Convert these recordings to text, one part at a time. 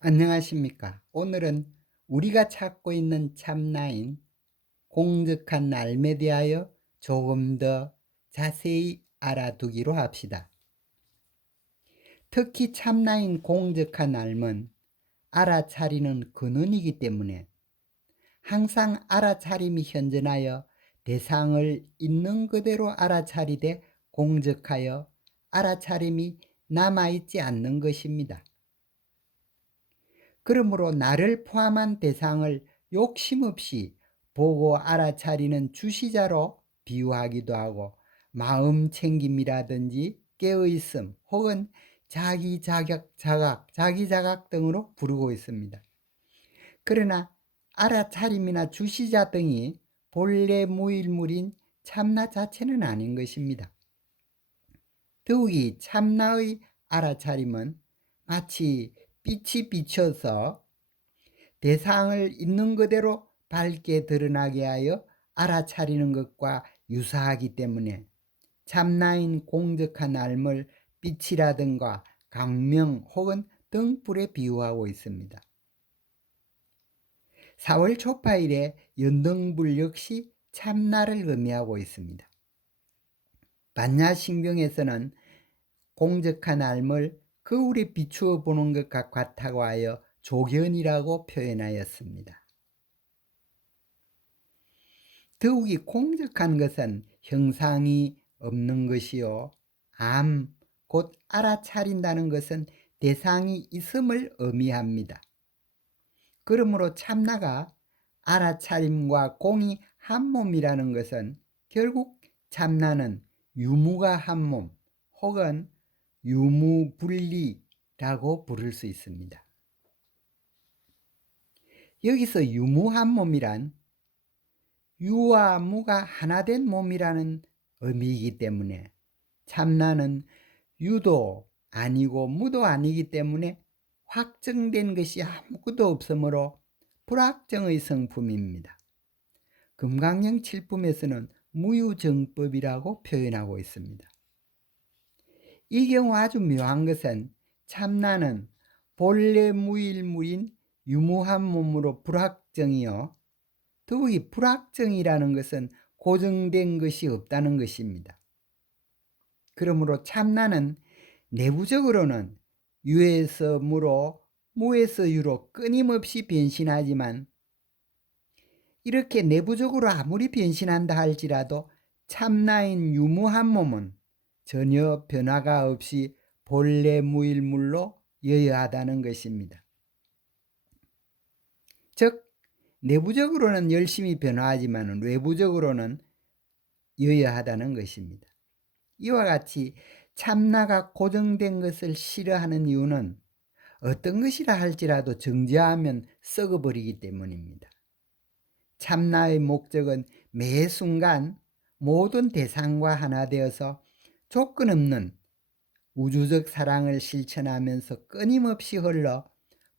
안녕하십니까. 오늘은 우리가 찾고 있는 참나인 공적한 날에 대하여 조금 더 자세히 알아두기로 합시다. 특히 참나인 공적한 날은 알아차리는 근원이기 때문에 항상 알아차림이 현존하여 대상을 있는 그대로 알아차리되 공적하여 알아차림이 남아있지 않는 것입니다. 그러므로 나를 포함한 대상을 욕심없이 보고 알아차리는 주시자로 비유하기도 하고 마음 챙김이라든지 깨어있음 혹은 자기 자각 등으로 부르고 있습니다. 그러나 알아차림이나 주시자 등이 본래 무일물인 참나 자체는 아닌 것입니다. 더욱이 참나의 알아차림은 마치 빛이 비춰서 대상을 있는 그대로 밝게 드러나게 하여 알아차리는 것과 유사하기 때문에 참나인 공적한 알을 빛이라든가 강명 혹은 등불에 비유하고 있습니다. 4월 초파일의 연등불 역시 참나를 의미하고 있습니다. 반야신경에서는 공적한 알을 거울에 비추어 보는 것과 같다고 하여 조견이라고 표현하였습니다. 더욱이 공적한 것은 형상이 없는 것이요 곧 알아차린다는 것은 대상이 있음을 의미합니다. 그러므로 참나가 알아차림과 공이 한 몸이라는 것은 결국 참나는 유무가 한 몸 혹은 유무분리라고 부를 수 있습니다. 여기서 유무 한 몸이란 유와 무가 하나 된 몸이라는 의미이기 때문에 참나는 유도 아니고 무도 아니기 때문에 확정된 것이 아무것도 없으므로 불확정의 성품입니다. 금강경 7품에서는 무유정법이라고 표현하고 있습니다. 이 경우 아주 묘한 것은 참나는 본래 무일무인 유무한 몸으로 불확정이요 더욱이 불확정이라는 것은 고정된 것이 없다는 것입니다. 그러므로 참나는 내부적으로는 유에서 무로 무에서 유로 끊임없이 변신하지만 이렇게 내부적으로 아무리 변신한다 할지라도 참나인 유무한 몸은 전혀 변화가 없이 본래 무일물로 여여하다는 것입니다. 즉 내부적으로는 열심히 변화하지만 외부적으로는 여여하다는 것입니다. 이와 같이 참나가 고정된 것을 싫어하는 이유는 어떤 것이라 할지라도 정지하면 썩어버리기 때문입니다. 참나의 목적은 매 순간 모든 대상과 하나 되어서 조건 없는 우주적 사랑을 실천하면서 끊임없이 흘러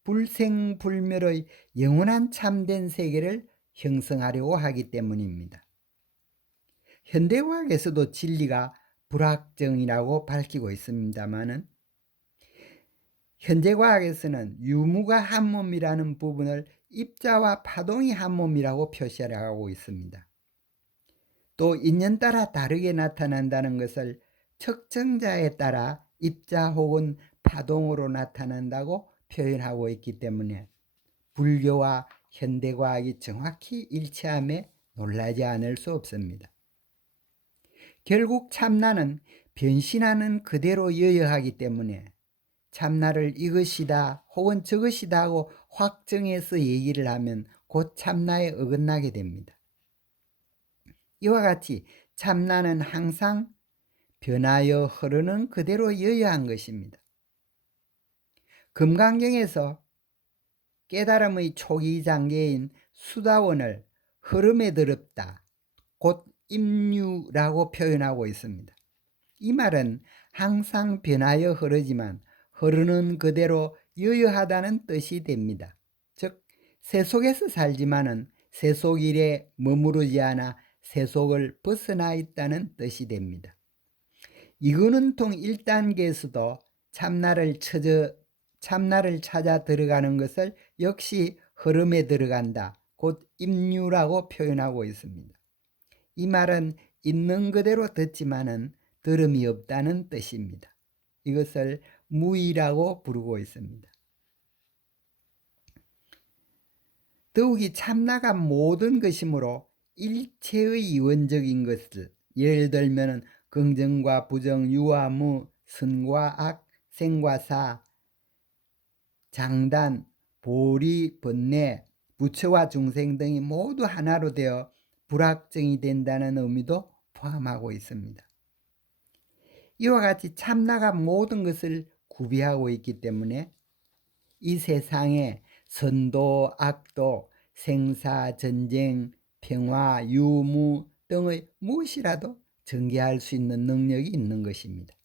불생불멸의 영원한 참된 세계를 형성하려고 하기 때문입니다. 현대과학에서도 진리가 불확정이라고 밝히고 있습니다마는 현재과학에서는 유무가 한 몸이라는 부분을 입자와 파동이 한 몸이라고 표시하고 있습니다. 또 인연 따라 다르게 나타난다는 것을 측정자에 따라 입자 혹은 파동으로 나타난다고 표현하고 있기 때문에 불교와 현대과학이 정확히 일치함에 놀라지 않을 수 없습니다. 결국 참나는 변신하는 그대로 여여하기 때문에 참나를 이것이다 혹은 저것이다 하고 확정해서 얘기를 하면 곧 참나에 어긋나게 됩니다. 이와 같이 참나는 항상 변하여 흐르는 그대로 여여한 것입니다. 금강경에서 깨달음의 초기 단계인 수다원을 흐름에 더럽다 곧 임류라고 표현하고 있습니다. 이 말은 항상 변하여 흐르지만 흐르는 그대로 여여하다는 뜻이 됩니다. 즉 세속에서 살지만은 세속일에 머무르지 않아 세속을 벗어나 있다는 뜻이 됩니다. 이거는 통 1단계에서도 참나를 참나를 찾아 들어가는 것을 역시 흐름에 들어간다, 곧 입류라고 표현하고 있습니다. 이 말은 있는 그대로 듣지만은 들음이 없다는 뜻입니다. 이것을 무의라고 부르고 있습니다. 더욱이 참나가 모든 것이므로 일체의 원적인 것을, 예를 들면 긍정과 부정, 유와 무, 선과 악, 생과 사, 장단, 보리, 번뇌, 부처와 중생 등이 모두 하나로 되어 불확정이 된다는 의미도 포함하고 있습니다. 이와 같이 참나가 모든 것을 구비하고 있기 때문에 이 세상에 선도, 악도, 생사, 전쟁, 평화, 유무 등의 무엇이라도 전개할 수 있는 능력이 있는 것입니다.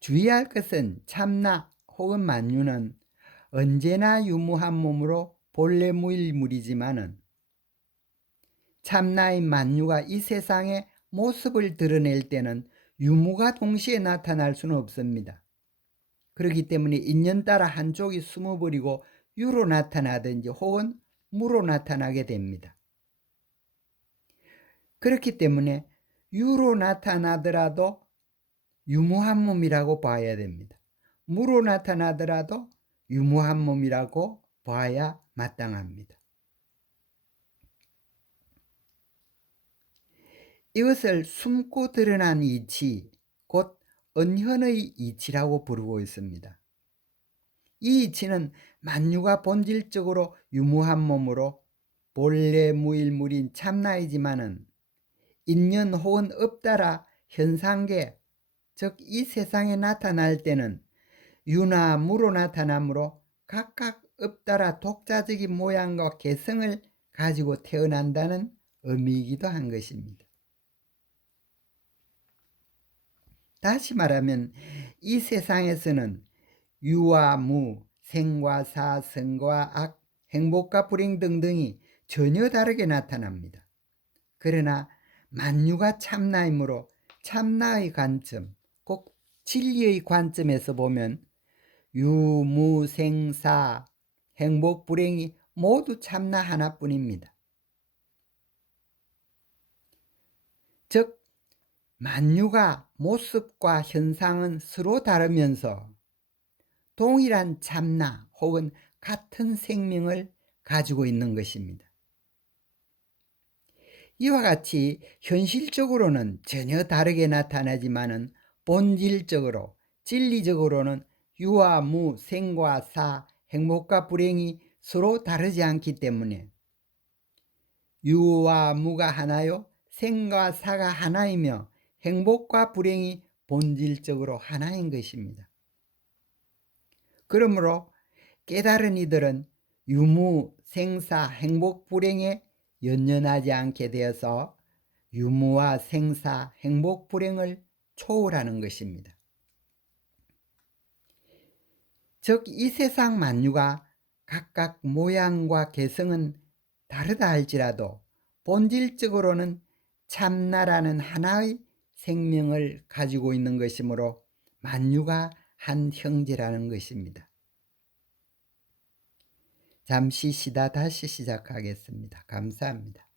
주의할 것은 참나 혹은 만유는 언제나 유무한 몸으로 본래 무일물이지만은 참나인 만유가 이 세상에 모습을 드러낼 때는 유무가 동시에 나타날 수는 없습니다. 그렇기 때문에 인연 따라 한쪽이 숨어버리고 유로 나타나든지 혹은 무로 나타나게 됩니다. 그렇기 때문에 유로 나타나더라도 유무한 몸이라고 봐야 됩니다. 무로 나타나더라도 유무한 몸이라고 봐야 마땅합니다. 이것을 숨고 드러난 이치, 곧 은현의 이치라고 부르고 있습니다. 이 이치는 만유가 본질적으로 유무한 몸으로 본래 무일물인 참나이지만은 인연 혹은 업따라 현상계, 즉 이 세상에 나타날 때는 유나 무로 나타나므로 각각 업따라 독자적인 모양과 개성을 가지고 태어난다는 의미이기도 한 것입니다. 다시 말하면 이 세상에서는 유와 무, 생과 사, 선과 악, 행복과 불행 등등이 전혀 다르게 나타납니다. 그러나 만유가 참나이므로 참나의 관점, 꼭 진리의 관점에서 보면 유무, 생, 사, 행복, 불행이 모두 참나 하나뿐입니다. 즉 만유가 모습과 현상은 서로 다르면서 동일한 참나 혹은 같은 생명을 가지고 있는 것입니다. 이와 같이 현실적으로는 전혀 다르게 나타나지만은 본질적으로, 진리적으로는 유와 무, 생과 사, 행복과 불행이 서로 다르지 않기 때문에 유와 무가 하나요, 생과 사가 하나이며 행복과 불행이 본질적으로 하나인 것입니다. 그러므로 깨달은 이들은 유무, 생사, 행복, 불행에 연연하지 않게 되어서 유무와 생사, 행복, 불행을 초월하는 것입니다. 즉 이 세상 만유가 각각 모양과 개성은 다르다 할지라도 본질적으로는 참나라는 하나의 생명을 가지고 있는 것이므로 만유가 한 형제라는 것입니다. 잠시 쉬다 다시 시작하겠습니다. 감사합니다.